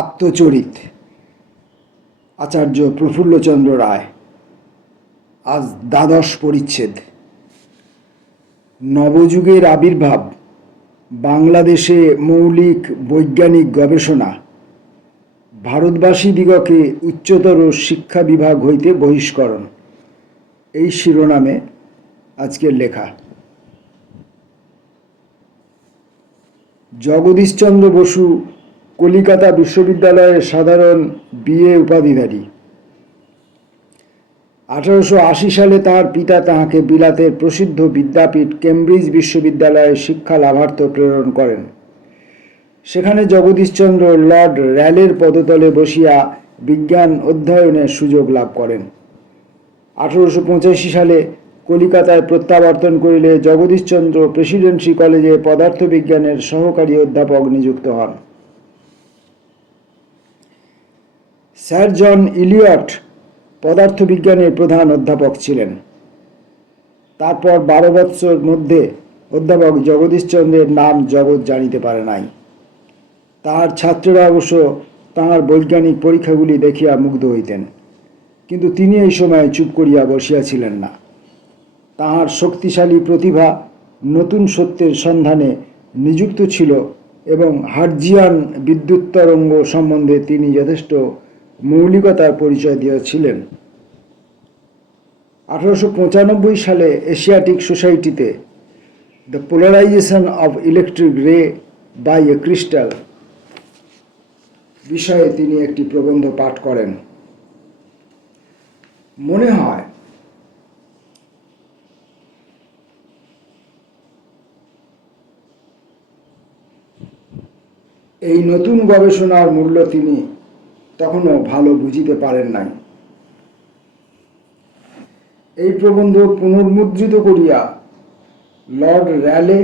আত্মচরিত আচার্য প্রফুল্লচন্দ্র রায়। আজ দ্বাদশ পরিচ্ছেদ। নবযুগের আবির্ভাব, বাংলাদেশে মৌলিক বৈজ্ঞানিক গবেষণা, ভারতবাসীদিগকে উচ্চতর শিক্ষা বিভাগ হইতে বহিষ্করণ, এই শিরোনামে আজকের লেখা। জগদীশচন্দ্র বসু কলিকাতা বিশ্ববিদ্যালয়ের সাধারণ বিএ উপাধিধারী। 1880 সালে তাঁর পিতা তাঁহাকে বিলাতের প্রসিদ্ধ বিদ্যাপীঠ কেমব্রিজ বিশ্ববিদ্যালয়ে শিক্ষা লাভার্থ প্রেরণ করেন। সেখানে জগদীশচন্দ্র লর্ড র্যালের পদতলে বসিয়া বিজ্ঞান অধ্যয়নের সুযোগ লাভ করেন। 1885 সালে কলিকাতায় প্রত্যাবর্তন করিলে জগদীশচন্দ্র প্রেসিডেন্সি কলেজে পদার্থবিজ্ঞানের সহকারী অধ্যাপক নিযুক্ত হন। স্যার জন ইলিয়ট পদার্থবিজ্ঞানের প্রধান অধ্যাপক ছিলেন। তারপর 12 বৎসর মধ্যে অধ্যাপক জগদীশচন্দ্রের নাম জগৎ জানিতে পারে নাই। তাহার ছাত্ররা অবশ্য তাহার বৈজ্ঞানিক পরীক্ষাগুলি দেখিয়া মুগ্ধ হইতেন, কিন্তু তিনি এই সময় চুপ করিয়া বসিয়াছিলেন না। তাহার শক্তিশালী প্রতিভা নতুন সত্যের সন্ধানে নিযুক্ত ছিল এবং হার্জিয়ান বিদ্যুৎ তরঙ্গ সম্বন্ধে তিনি যথেষ্ট মৌলিকতার পরিচয় দিয়েছিলেন। 1895 সালে এশিয়াটিক সোসাইটিতে দ্য পোলারাইজেশন অফ ইলেকট্রিক রে বাই এ ক্রিস্টাল বিষয়ে তিনি একটি প্রবন্ধ পাঠ করেন। মনে হয় এই নতুন গবেষণার মূল্য তিনি তখনও ভালো বুঝিতে পারেন নাই। এই প্রবন্ধ পুনর্মুদ্রিত করিয়া লর্ড র্যালে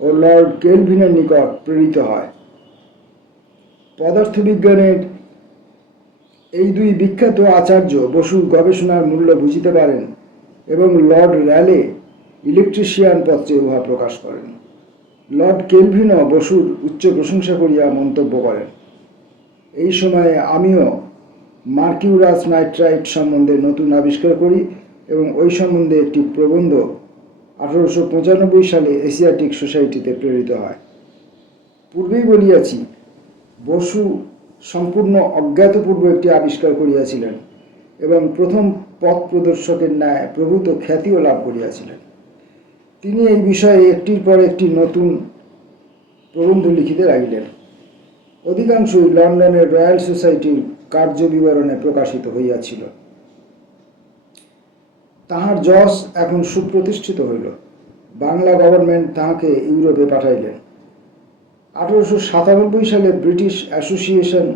ও লর্ড কেলভিনের নিকট প্রেরিত হয়। পদার্থবিজ্ঞানের এই দুই বিখ্যাত আচার্য বসুর গবেষণার মূল্য বুঝিতে পারেন এবং লর্ড র্যালে ইলেকট্রিশিয়ান পত্রে উহা প্রকাশ করেন। লর্ড কেলভিনও বসুর উচ্চ প্রশংসা করিয়া মন্তব্য করেন। এই সময়ে আমিও মার্কিউরাস নাইট্রাইট সম্বন্ধে নতুন আবিষ্কার করি এবং ওই সম্বন্ধে একটি প্রবন্ধ 1895 সালে এশিয়াটিক সোসাইটিতে প্রেরিত হয়। পূর্বেই বলিয়াছি, বসু সম্পূর্ণ অজ্ঞাতপূর্ব একটি আবিষ্কার করিয়াছিলেন এবং প্রথম পথ প্রদর্শকের ন্যায় প্রভূত খ্যাতিও লাভ করিয়াছিলেন। তিনি এই বিষয়ে একটির পর একটি নতুন প্রবন্ধ লিখিতে লাগিলেন। অধিকাংশই লন্ডনের রয়্যাল সোসাইটির কার্যবিবরণে প্রকাশিত হইয়াছিল। তাহার যশ এখন সুপ্রতিষ্ঠিত হইল। বাংলা গভর্নমেন্ট তাহাকে ইউরোপে পাঠাইলেন। 1897 সালে ব্রিটিশ অ্যাসোসিয়েশন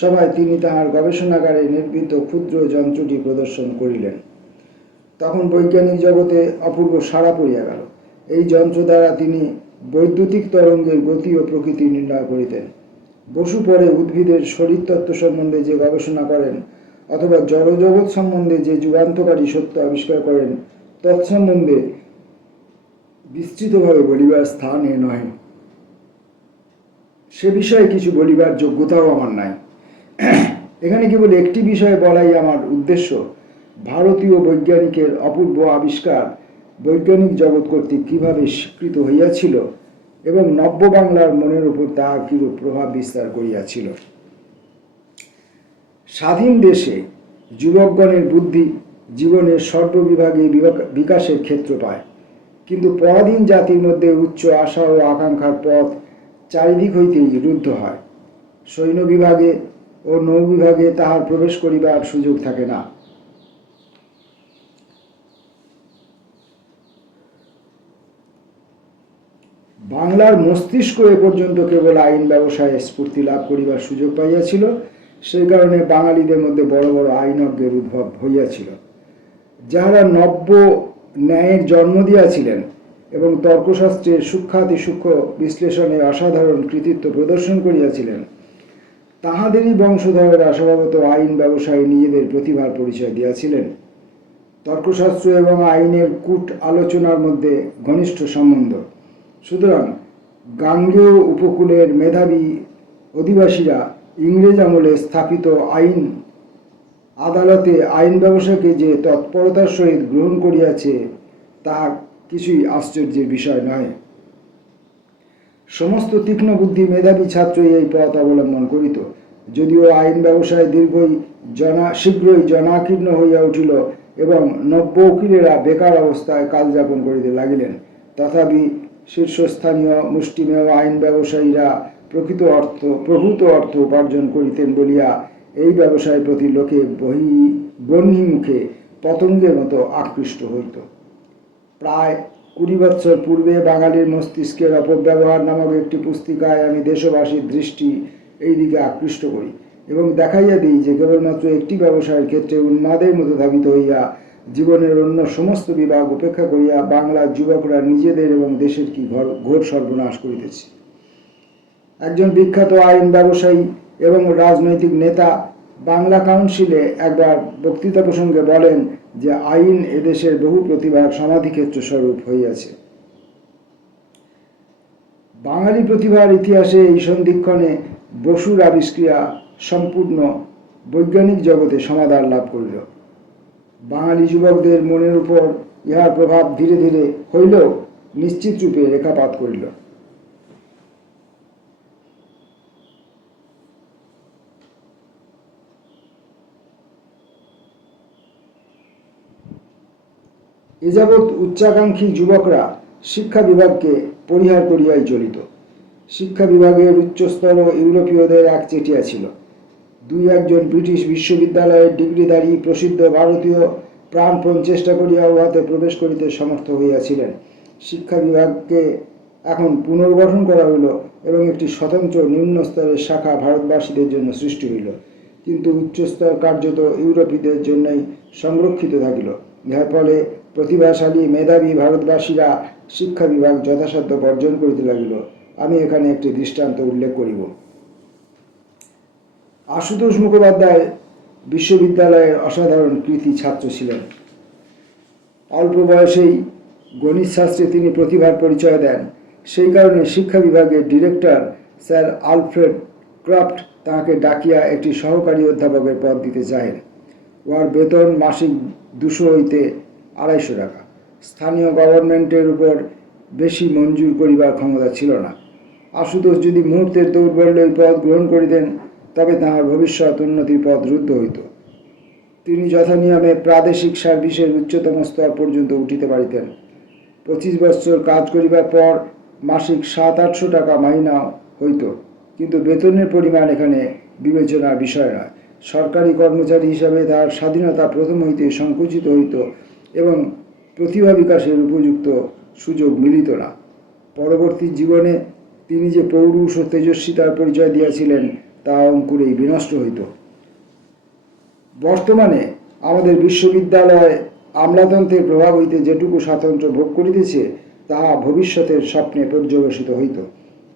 সভায় তিনি তাহার গবেষণাগারে নির্মিত ক্ষুদ্র যন্ত্রটি প্রদর্শন করিলেন। তখন বৈজ্ঞানিক জগতে অপূর্ব সাড়া পড়িয়া গেল। এই যন্ত্র দ্বারা তিনি বৈদ্যুতিক তরঙ্গের গতি ও প্রকৃতি নির্ণয় করিতেন। বসু পরে উদ্ভিদের শরীরতত্ত্ব সম্বন্ধে যে গবেষণা করেন অথবা জড়জগৎ সম্বন্ধে যে যুগান্তকারী সত্য আবিষ্কার করেন, তৎসম্বন্ধে বিস্তৃতভাবে বলিবার স্থান এ নহে। সে বিষয়ে কিছু বলিবার যোগ্যতাও আমার নাই। এখানে কেবল একটি বিষয়ে বলাই আমার উদ্দেশ্য। ভারতীয় বৈজ্ঞানিকের অপূর্ব আবিষ্কার বৈজ্ঞানিক জগৎ কর্তৃক কিভাবে স্বীকৃত হইয়াছিল এবং নব্য বাংলার মনের উপর তাহা কিরূপ প্রভাব বিস্তার করিয়াছিল। স্বাধীন দেশে যুবকগণের বুদ্ধি জীবনের সর্ববিভাগে বিকাশের ক্ষেত্র পায়, কিন্তু পরাধীন জাতির মধ্যে উচ্চ আশা ও আকাঙ্ক্ষার পথ চারিদিক হইতেই রুদ্ধ হয়। সৈন্য বিভাগে ও নৌ বিভাগে তাহার প্রবেশ করিবার সুযোগ থাকে না। বাংলার মস্তিষ্ক এ পর্যন্ত কেবল আইন ব্যবসায় স্ফূর্তি লাভ করিবার সুযোগ পাইয়াছিল। সেই কারণে বাঙালিদের মধ্যে বড় বড় আইনজ্ঞের উদ্ভব হইয়াছিল, যাহারা নব্য ন্যায়ের জন্ম দিয়াছিলেন এবং তর্কশাস্ত্রের সূক্ষ্মাতিসূক্ষ্ম বিশ্লেষণে অসাধারণ কৃতিত্ব প্রদর্শন করিয়াছিলেন। তাহাদেরই বংশধরেরা স্বভাবত আইন ব্যবসায় নিজেদের প্রতিভার পরিচয় দিয়াছিলেন। তর্কশাস্ত্র এবং আইনের কূট আলোচনার মধ্যে ঘনিষ্ঠ সম্বন্ধ। সুতরাং গাঙ্গেয় উপকূলের মেধাবী অধিবাসীরা ইংরেজ আমলে স্থাপিত আইন আদালতে আইন ব্যবসাকে যে তৎপরতার সহিত গ্রহণ করিয়াছে তা কিছুই আশ্চর্যের বিষয় নয়। সমস্ত তীক্ষ্ণ বুদ্ধি মেধাবী ছাত্রই এই পথ অবলম্বন করিত। যদিও আইন ব্যবসায় শীঘ্রই জনাকীর্ণ হইয়া উঠিল এবং নব্য উকিলেরা বেকার অবস্থায় কালযাপন করিতে লাগিলেন, তথাপি শীর্ষস্থানীয় মুষ্টিমেয় আইন ব্যবসায়ীরা প্রভূত অর্থ উপার্জন করিতেন বলিয়া এই ব্যবসায়ের প্রতি লোকে বহ্নিমুখে পতঙ্গের মতো আকৃষ্ট হইত। প্রায় 20 বৎসর পূর্বে বাঙালির মস্তিষ্কের অপব্যবহার নামক একটি পুস্তিকায় আমি দেশবাসীর দৃষ্টি এই দিকে আকৃষ্ট করি এবং দেখাইয়া দিই যে কেবলমাত্র একটি ব্যবসায়ের ক্ষেত্রে উন্মাদের মতো ধাবিত হইয়া জীবনের অন্য সমস্ত বিভাগ উপেক্ষা করিয়া বাংলার যুবকরা নিজেদের এবং দেশের কি ঘোর সর্বনাশ করিতেছে। একজন বিখ্যাত আইন ব্যবসায়ী এবং রাজনৈতিক নেতা বাংলা কাউন্সিলে একবার বক্তৃতা প্রসঙ্গে বলেন যে আইন এদেশের বহু প্রতিভার সমাধিক্ষেত্র স্বরূপ হইয়াছে। বাঙালি প্রতিভার ইতিহাসে এই সন্ধিক্ষণে বসুর আবিষ্ক্রিয়া সম্পূর্ণ বৈজ্ঞানিক জগতে সমাদর লাভ করিল। বাঙালি যুবকদের মনের উপর ইহার প্রভাব ধীরে ধীরে হইলেও নিশ্চিত রূপে রেখাপাত করিল। এযাবৎ উচ্চাকাঙ্ক্ষী যুবকরা শিক্ষা বিভাগকে পরিহার করিয়াই চলিত। শিক্ষা বিভাগের উচ্চস্তর ইউরোপীয়দের একচেটিয়া ছিল। 2-1 ব্রিটিশ বিশ্ববিদ্যালয়ের ডিগ্রিধারী প্রসিদ্ধ ভারতীয় প্রাণপণ চেষ্টা করিয়া উহাতে প্রবেশ করিতে সমর্থ হইয়াছিলেন। শিক্ষা বিভাগকে এখন পুনর্গঠন করা হইল এবং একটি স্বতন্ত্র নিম্নস্তরের শাখা ভারতবাসীদের জন্য সৃষ্টি হইল, কিন্তু উচ্চস্তর কার্যত ইউরোপীয়দের জন্যই সংরক্ষিত থাকিল। ইহার ফলে প্রতিভাশালী মেধাবী ভারতবাসীরা শিক্ষা বিভাগ যথাসাধ্য বর্জন করিতে লাগিল। আমি এখানে একটি দৃষ্টান্ত উল্লেখ করিব। আশুতোষ মুখোপাধ্যায় বিশ্ববিদ্যালয়ের অসাধারণ কৃতি ছাত্র ছিলেন। অল্প বয়সেই গণিত শাস্ত্রে তিনি প্রতিভার পরিচয় দেন। সেই কারণে শিক্ষা বিভাগের ডিরেক্টর স্যার আলফ্রেড ক্রাফট তাঁকে ডাকিয়া একটি সহকারী অধ্যাপকের পদ দিতে চাহেন। উহার বেতন মাসিক 200 হইতে 250 টাকা। স্থানীয় গভর্নমেন্টের উপর বেশি মঞ্জুর করিবার ক্ষমতা ছিল না। আশুতোষ যদি মুহূর্তের দৌর্বল্যে এই পদ গ্রহণ করিতেন তবে তাহার ভবিষ্যৎ উন্নতির পথ রুদ্ধ হইত। তিনি যথানিয়মে প্রাদেশিক সার্ভিসের উচ্চতম স্তর পর্যন্ত উঠিতে পারিতেন। 25 বৎসর কাজ করিবার পর মাসিক 700-800 টাকা মাইনা হইত, কিন্তু বেতনের পরিমাণ এখানে বিবেচনার বিষয় নয়। সরকারি কর্মচারী হিসাবে তার স্বাধীনতা প্রথম হইতে সংকুচিত হইত এবং প্রতিভা বিকাশের উপযুক্ত সুযোগ মিলিত না। পরবর্তী জীবনে তিনি যে পৌরুষ ও তেজস্বিতার পরিচয় দিয়েছিলেন তা অঙ্কুরেই বিনষ্ট হইত। বর্তমানে আমাদের বিশ্ববিদ্যালয় আমলাতন্ত্রের প্রভাব হইতে যেটুকু স্বাতন্ত্র্য ভোগ করিতেছে তাহা ভবিষ্যতের স্বপ্নে পর্যবেসিত হইত।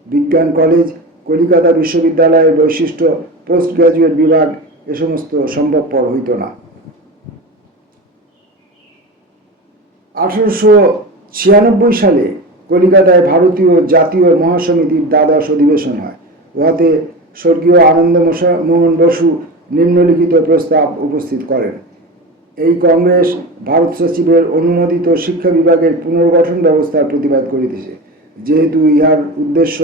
বিজ্ঞান কলেজ, কলিকাতা বিশ্ববিদ্যালয়ের বৈশিষ্ট্য, পোস্ট গ্রাজুয়েট বিভাগ এ সমস্ত সম্ভবপর হইত না। 1896 সালে কলিকাতায় ভারতীয় জাতীয় মহাসমিতির দ্বাদশ অধিবেশন হয়। উহাতে স্বর্গীয় আনন্দমোহন বসু নিম্নলিখিত প্রস্তাব উপস্থিত করেন। এই কংগ্রেস ভারত সচিবের অনুমোদিত শিক্ষা বিভাগের পুনর্গঠন ব্যবস্থার প্রতিবাদ করিতেছে, যেহেতু ইহার উদ্দেশ্য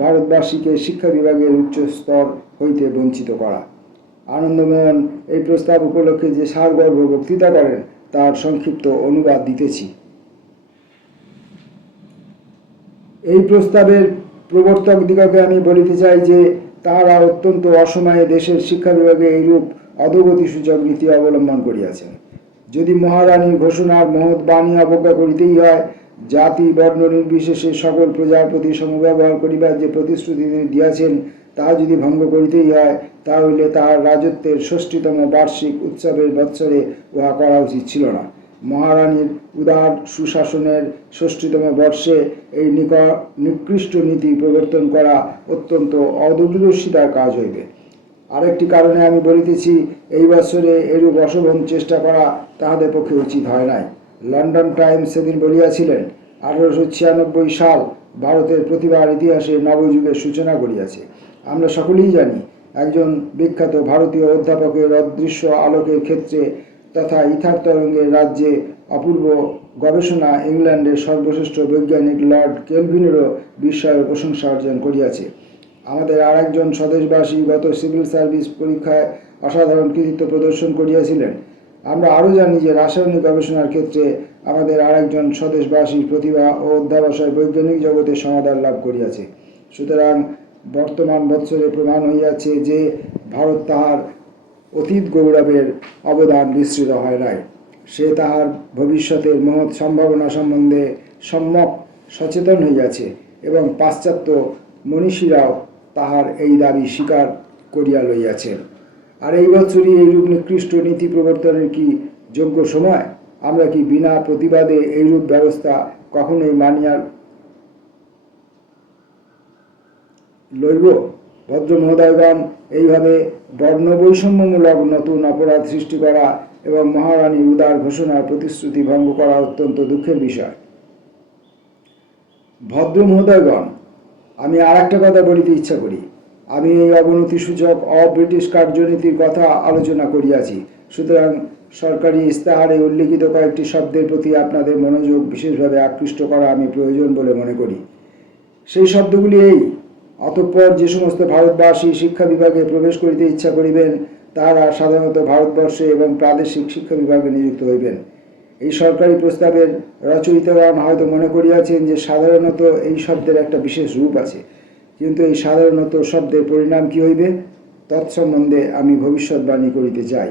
ভারতবাসীকে শিক্ষা বিভাগের উচ্চ স্তর হইতে বঞ্চিত করা। আনন্দমোহন এই প্রস্তাব উপলক্ষে যে সারগর্ভ বক্তৃতা করেন তার সংক্ষিপ্ত অনুবাদ দিতেছি। এই প্রস্তাবের প্রবর্তক দিগকে আমি বলিতে চাই যে তাহারা অত্যন্ত অসময়ে দেশের শিক্ষা বিভাগে এইরূপ অধোগতিসূচক নীতি অবলম্বন করিয়াছেন। যদি মহারানীর ঘোষণার মহৎ বাণী অবজ্ঞা করিতেই হয়, জাতি বর্ণ নির্বিশেষে সকল প্রজার প্রতি সমব্যবহার করিবার যে প্রতিশ্রুতি তিনি দিয়াছেন তাহা যদি ভঙ্গ করিতেই হয়, তাহলে তাহার রাজত্বের ৬০তম বার্ষিক উৎসবের বৎসরে উহা করা উচিত ছিল না। মহারানীর উদার সুশাসনের ৬০তম বর্ষে এই নিকৃষ্ট নীতি প্রবর্তন করা অত্যন্ত অদূরদর্শিতার কাজ হইবে। আরেকটি কারণে আমি বলিতেছি, এই বৎসরে এরূপ অশোভন চেষ্টা করা তাহাদের পক্ষে উচিত হয় নাই। লন্ডন টাইমস সেদিন বলিয়াছিলেন, 1896 সাল ভারতের প্রতিভার ইতিহাসে নবযুগের সূচনা করিয়াছে। আমরা সকলেই জানি একজন বিখ্যাত ভারতীয় অধ্যাপকের অদৃশ্য আলোকের ক্ষেত্রে তথা ইথার তরঙ্গের রাজ্যে অপূর্ব গবেষণা ইংল্যান্ডের সর্বশ্রেষ্ঠ বৈজ্ঞানিক লর্ড কেলভিনেরও বিস্ময় ও প্রশংসা অর্জন করিয়াছে। আমাদের আর একজন স্বদেশবাসী গত সিভিল সার্ভিস পরীক্ষায় অসাধারণ কৃতিত্ব প্রদর্শন করিয়াছিলেন। আমরা আরও জানি যে রাসায়নিক গবেষণার ক্ষেত্রে আমাদের আর একজন স্বদেশবাসী প্রতিভা ও অধ্যাবসায় বৈজ্ঞানিক জগতে সমাদর লাভ করিয়াছে। সুতরাং বর্তমান বৎসরে প্রমাণ হইয়াছে যে ভারত তাহার অতীত গৌরবের অবদান বিস্মৃত হয় নাই। সে তাহার ভবিষ্যতের মহৎ সম্ভাবনা সম্বন্ধে সম্যক সচেতন হইয়াছে এবং পাশ্চাত্য মনীষীরাও তাহার এই দাবি স্বীকার করিয়া লইয়াছেন। আর এই বছরই এইরূপ নিকৃষ্ট নীতি প্রবর্তনের কি যোগ্য সময়? আমরা কি বিনা প্রতিবাদে এইরূপ ব্যবস্থা কখনোই মানিয়া লইব? ভদ্র মহোদয়গণ, এইভাবে বর্ণবৈষম্যমূলক নতুন অপরাধ সৃষ্টি করা এবং মহারানীর উদার ঘোষণার প্রতিশ্রুতি ভঙ্গ করা অত্যন্ত দুঃখের বিষয়। ভদ্র মহোদয়গণ, আমি আর একটা কথা বলিতে ইচ্ছা করি। আমি এই অবনতিসূচক অব্রিটিশ কার্যনীতির কথা আলোচনা করিয়াছি। সুতরাং সরকারি ইস্তাহারে উল্লিখিত কয়েকটি শব্দের প্রতি আপনাদের মনোযোগ বিশেষভাবে আকৃষ্ট করা আমি প্রয়োজন বলে মনে করি। সেই শব্দগুলি এই: অতঃপর যে সমস্ত ভারতবাসী শিক্ষা বিভাগে প্রবেশ করিতে ইচ্ছা করিবেন তাহারা সাধারণত ভারতবর্ষে এবং প্রাদেশিক শিক্ষা বিভাগে নিযুক্ত হইবেন। এই সরকারি প্রস্তাবের রচয়িতাগণ হয়তো মনে করিয়াছেন যে সাধারণত এই শব্দের একটা বিশেষ রূপ আছে, কিন্তু এই সাধারণত শব্দের পরিণাম কি হইবে তৎসম্বন্ধে আমি ভবিষ্যৎবাণী করিতে চাই।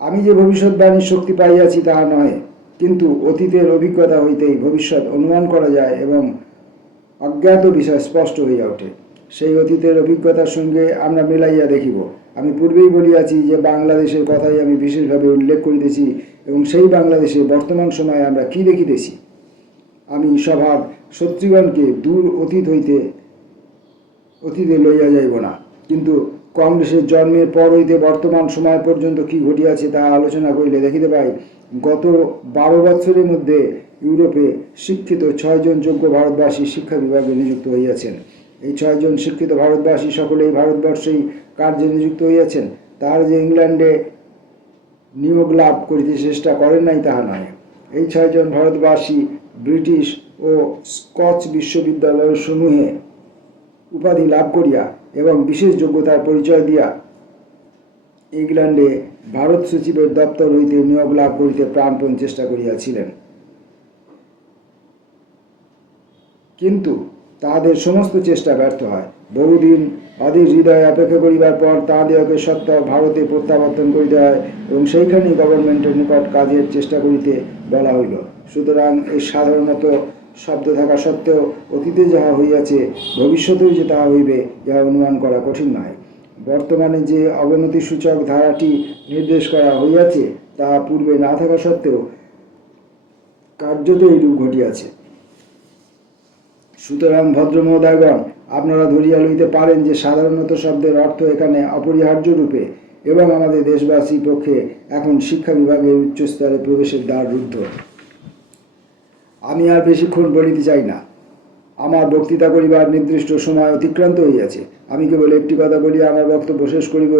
আমি যে ভবিষ্যৎবাণীর শক্তি পাইয়াছি তাহা নহে, কিন্তু অতীতের অভিজ্ঞতা হইতেই ভবিষ্যৎ অনুমান করা যায় এবং অজ্ঞাত বিষয় স্পষ্ট হইয়া ওঠে। সেই অতীতের অভিজ্ঞতার সঙ্গে আমরা মিলাইয়া দেখিব। আমি পূর্বেই বলিয়াছি যে বাংলাদেশের কথাই আমি বিশেষভাবে উল্লেখ করিতেছি এবং সেই বাংলাদেশে বর্তমান সময়ে আমরা কি দেখিতেছি। আমি সভার শত্রুগণকে দূর অতীতে লইয়া যাইব না, কিন্তু কংগ্রেসের জন্মের পর হইতে বর্তমান সময় পর্যন্ত কি ঘটিয়াছে তা আলোচনা করিলে দেখিতে পাই গত 12 বৎসরের মধ্যে ইউরোপে শিক্ষিত 6 জন যোগ্য ভারতবাসী শিক্ষা বিভাগে নিযুক্ত হইয়াছেন। এই 6 জন শিক্ষিত ভারতবাসী সকলেই ভারতবর্ষেই কার্যে নিযুক্ত হইয়াছেন। তাহারা যে ইংল্যান্ডে নিয়োগ লাভ করিতে চেষ্টা করেন নাই তাহা নয়। এই 6 জন ভারতবাসী ব্রিটিশ ও স্কচ বিশ্ববিদ্যালয় সমূহে উপাধি লাভ করিয়া এবং বিশেষ যোগ্যতার পরিচয় দিয়া ইংল্যান্ডে ভারত সচিবের দপ্তর হইতে নিয়োগ লাভ করিতে প্রাণপণ চেষ্টা করিয়াছিলেন। কিন্তু তাহাদের সমস্ত চেষ্টা ব্যর্থ হয়। বহুদিন অধীর হৃদয়ে অপেক্ষা করিবার পর তাহাদিগকে সত্ত্বর ভারতে প্রত্যাবর্তন করিতে হয় এবং সেইখানেই গভর্নমেন্টের নিকট কাজের চেষ্টা করিতে বলা হইল। সুতরাং এই সাধারণত শব্দ থাকা সত্ত্বেও অতীতে যাহা হইয়াছে ভবিষ্যতেও যে তাহা হইবে ইহা অনুমান করা কঠিন নয়। বর্তমানে যে অবনতিসূচক ধারাটি নির্দেশ করা হইয়াছে তাহা পূর্বে না থাকা সত্ত্বেও কার্যত এইরূপ ঘটিয়াছে। সুতরাং ভদ্র মহোদয়গণ, আপনারা ধরিয়া লইতে পারেন যে সাধারণত শব্দের অর্থ এখানে অপরিহার্য রূপে এবং আমাদের দেশবাসীর পক্ষে এখন শিক্ষা বিভাগের উচ্চস্তরে প্রবেশের দ্বার রুদ্ধ। আমি আর বেশিক্ষণ বলিতে চাই না। আমার বক্তৃতা করিবার নির্দিষ্ট সময় অতিক্রান্ত হইয়াছে। আমি কেবল একটি কথা বলিয়া আমার বক্তব্য শেষ করিব।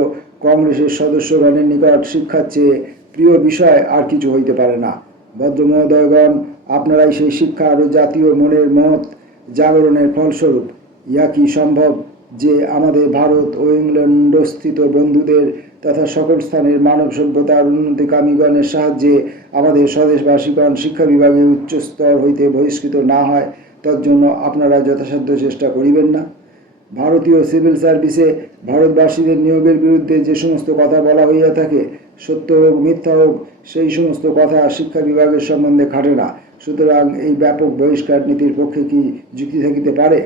কংগ্রেসের সদস্যগণের নিকট শিক্ষার চেয়ে প্রিয় বিষয় আর কিছু হইতে পারে না। ভদ্র মহোদয়গণ, আপনারাই সেই শিক্ষা ও জাতীয় মনের মহৎ জাগরণের ফলস্বরূপ। ইহা কি সম্ভব যে আমাদের ভারত ও ইংল্যান্ডস্থিত বন্ধুদের তথা সকল স্থানের মানব সভ্যতার উন্নতিকামীগণের সাহায্যে আমাদের স্বদেশবাসীগণ শিক্ষা বিভাগে উচ্চস্তর হইতে বহিষ্কৃত না হয়, তজ্জন্য আপনারা যথাসাধ্য চেষ্টা করিবেন না? ভারতীয় সিভিল সার্ভিসে ভারতবাসীদের নিয়োগের বিরুদ্ধে যে সমস্ত কথা বলা হইয়া থাকে, সত্য হোক মিথ্যা হোক, সেই সমস্ত কথা শিক্ষা বিভাগের সম্বন্ধে খাটে না। সুতরাং এই ব্যাপক বহিষ্কার নীতির পক্ষে কি যুক্তি থাকিতে পারে?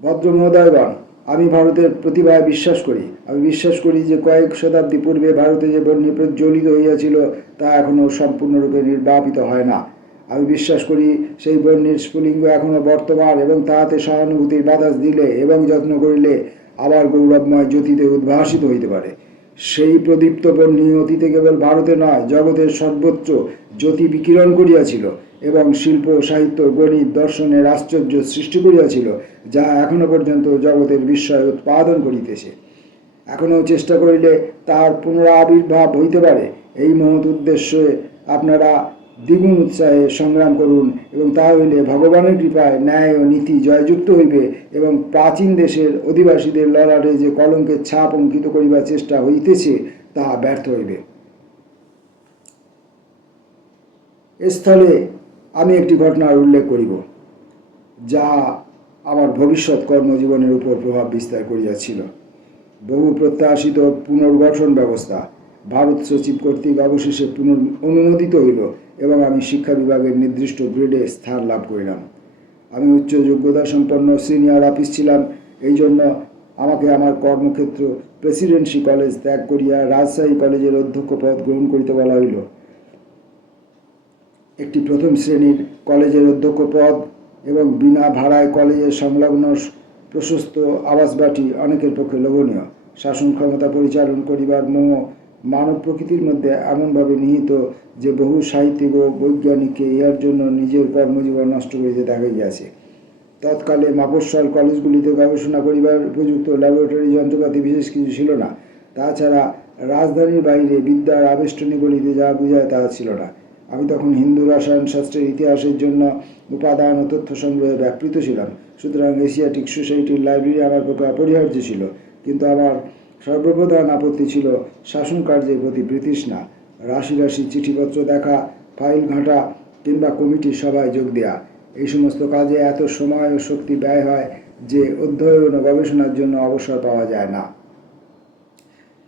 ভদ্র মহোদয়গণ, আমি ভারতের প্রতিভায় বিশ্বাস করি। আমি বিশ্বাস করি যে কয়েক শতাব্দী পূর্বে ভারতে যে বহ্নি প্রজ্বলিত হইয়াছিল তা এখনও সম্পূর্ণরূপে নির্বাপিত হয় না। আমি বিশ্বাস করি সেই বহ্নির স্ফুলিঙ্গ এখনও বর্তমান এবং তাহাতে সহানুভূতির বাতাস দিলে এবং যত্ন করিলে আবার গৌরবময় জ্যোতিতে উদ্ভাসিত হইতে পারে। সেই প্রদীপ্ত বহ্নি অতীতে কেবল ভারতে নয়, জগতের সর্বত্র জ্যোতি বিকিরণ করিয়াছিল এবং শিল্প, সাহিত্য, গণিত, দর্শনের আশ্চর্য সৃষ্টি করিয়াছিল, যা এখনো পর্যন্ত জগতের বিস্ময় উৎপাদন করিতেছে। এখনও চেষ্টা করিলে তার পুনরাবির্ভাব হইতে পারে। এই মহৎ উদ্দেশ্যে আপনারা দ্বিগুণ উৎসাহে সংগ্রাম করুন, এবং তা হইলে ভগবানের কৃপায় ন্যায় ও নীতি জয়যুক্ত হইবে, এবং প্রাচীন দেশের অধিবাসীদের ললাটে যে কলঙ্কের ছাপ অঙ্কিত করিবার চেষ্টা হইতেছে তাহা ব্যর্থ হইবে। স্থলে আমি একটি ঘটনার উল্লেখ করিব, যা আমার ভবিষ্যৎ কর্মজীবনের উপর প্রভাব বিস্তার করিয়াছিল। বহু প্রত্যাশিত পুনর্গঠন ব্যবস্থা ভারত সচিব কর্তৃক অবশেষে অনুমোদিত হইল, এবং আমি শিক্ষা বিভাগের নির্দিষ্ট গ্রেডে স্থান লাভ করিলাম। আমি উচ্চ যোগ্যতা সম্পন্ন সিনিয়র অফিস ছিলাম। এই জন্য আমাকে আমার কর্মক্ষেত্র প্রেসিডেন্সি কলেজ ত্যাগ করিয়া রাজশাহী কলেজের অধ্যক্ষ পদ গ্রহণ করিতে বলা হইল। একটি প্রথম শ্রেণীর কলেজের অধ্যক্ষ পদ এবং বিনা ভাড়ায় কলেজের সংলগ্ন প্রশস্ত আবাসবাটি অনেকের পক্ষে লোভনীয়। শাসন ক্ষমতা পরিচালন করিবার মোহ মানব প্রকৃতির মধ্যে এমনভাবে নিহিত যে বহু সাহিত্যিক ও বৈজ্ঞানিককে ইহার জন্য নিজের কর্মজীবন নষ্ট করিতে দেখা গিয়াছে। তৎকালে মফস্বল কলেজগুলিতে গবেষণা করিবার উপযুক্ত ল্যাবরেটরি যন্ত্রপাতি বিশেষ কিছু ছিল না। তাছাড়া রাজধানীর বাইরে বিদ্যার আবেষ্টনী বলিতে যা বুঝায় তাহা ছিল না। আমি তখন হিন্দু রসায়ন শাস্ত্রের ইতিহাসের জন্য উপাদান ও তথ্য সংগ্রহে ব্যাপৃত ছিলাম। সুতরাং এশিয়াটিক সোসাইটির লাইব্রেরি আমার পক্ষে অপরিহার্য ছিল। কিন্তু আমার সর্বপ্রধান আপত্তি ছিল শাসন কার্যের প্রতি বিতৃষ্ণা। রাশি রাশি চিঠিপত্র দেখা, ফাইল ঘাঁটা কিংবা কমিটির সভায় যোগ দেওয়া, এই সমস্ত কাজে এত সময় ও শক্তি ব্যয় হয় যে অধ্যয়ন ও গবেষণার জন্য অবসর পাওয়া যায় না।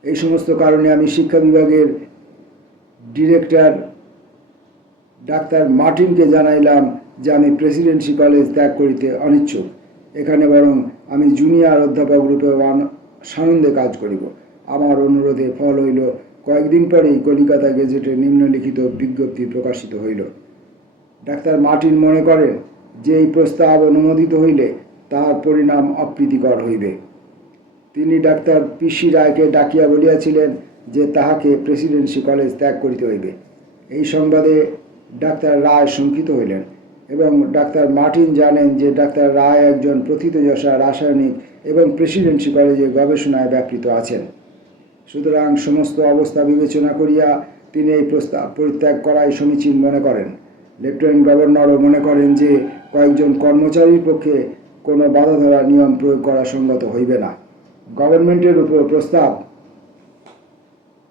এই সমস্ত কারণে আমি শিক্ষা বিভাগের ডিরেক্টর ডাক্তার মার্টিনকে জানাইলাম যে আমি প্রেসিডেন্সি কলেজ ত্যাগ করিতে অনিচ্ছুক। এখানে বরং আমি জুনিয়র অধ্যাপক রূপে সানন্দে কাজ করিব। আমার অনুরোধে ফল হইল, কয়েকদিন পরেই কলিকাতা গেজেটে নিম্নলিখিত বিজ্ঞপ্তি প্রকাশিত হইল। ডাক্তার মার্টিন মনে করেন যে এই প্রস্তাব অনুমোদিত হইলে তার পরিণাম অপ্রীতিকর হইবে। তিনি ডাক্তার পিসি রায়কে ডাকিয়া বলিয়াছিলেন যে তাহাকে প্রেসিডেন্সি কলেজ ত্যাগ করিতে হইবে। এই সংবাদে ডাক্তার রায় শঙ্কিত হইলেন, এবং ডাক্তার মার্টিন জানেন যে ডাক্তার রায় একজন প্রথিতযশা রাসায়নিক এবং প্রেসিডেন্সি কলেজে গবেষণায় ব্যাপৃত আছেন। সুতরাং সমস্ত অবস্থা বিবেচনা করিয়া তিনি এই প্রস্তাব পরিত্যাগ করাই সমীচীন মনে করেন। লেফটেন্যান্ট গভর্নরও মনে করেন যে কয়েকজন কর্মচারীর পক্ষে কোনো বাধা ধরা নিয়ম প্রয়োগ করা সঙ্গত হইবে না। গভর্নমেন্টের উপর প্রস্তাব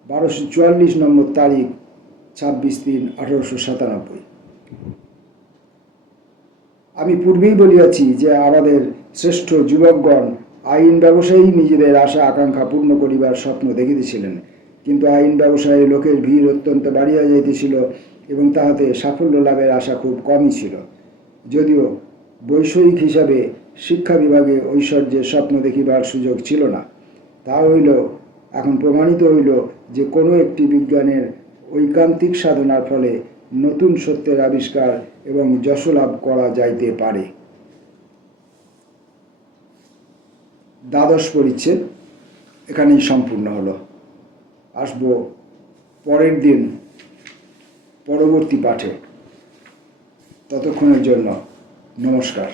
1244 নম্বর তারিখ 26/3/1897। আমি পূর্বেই বলিয়াছি যে আমাদের শ্রেষ্ঠ যুবকগণ আইন ব্যবসায়ী নিজেদের আশা আকাঙ্ক্ষা পূর্ণ করিবার স্বপ্ন দেখিতেছিলেন, কিন্তু আইন ব্যবসায়ে লোকের ভিড় অত্যন্ত বাড়িয়া যাইতেছিল, এবং তাহাতে সাফল্য লাভের আশা খুব কমই ছিল। যদিও বৈষয়িক হিসাবে শিক্ষা বিভাগে ঐশ্বর্যের স্বপ্ন দেখিবার সুযোগ ছিল না, তা হইল এখন প্রমাণিত হইল যে কোনো একটি বিজ্ঞানের ঐকান্তিক সাধনার ফলে নতুন সত্যের আবিষ্কার এবং যশলাভ করা যাইতে পারে। দ্বাদশ পরিচ্ছেদ এখানেই সম্পূর্ণ হলো। আসব পরের দিন পরবর্তী পাঠে। ততক্ষণের জন্য নমস্কার।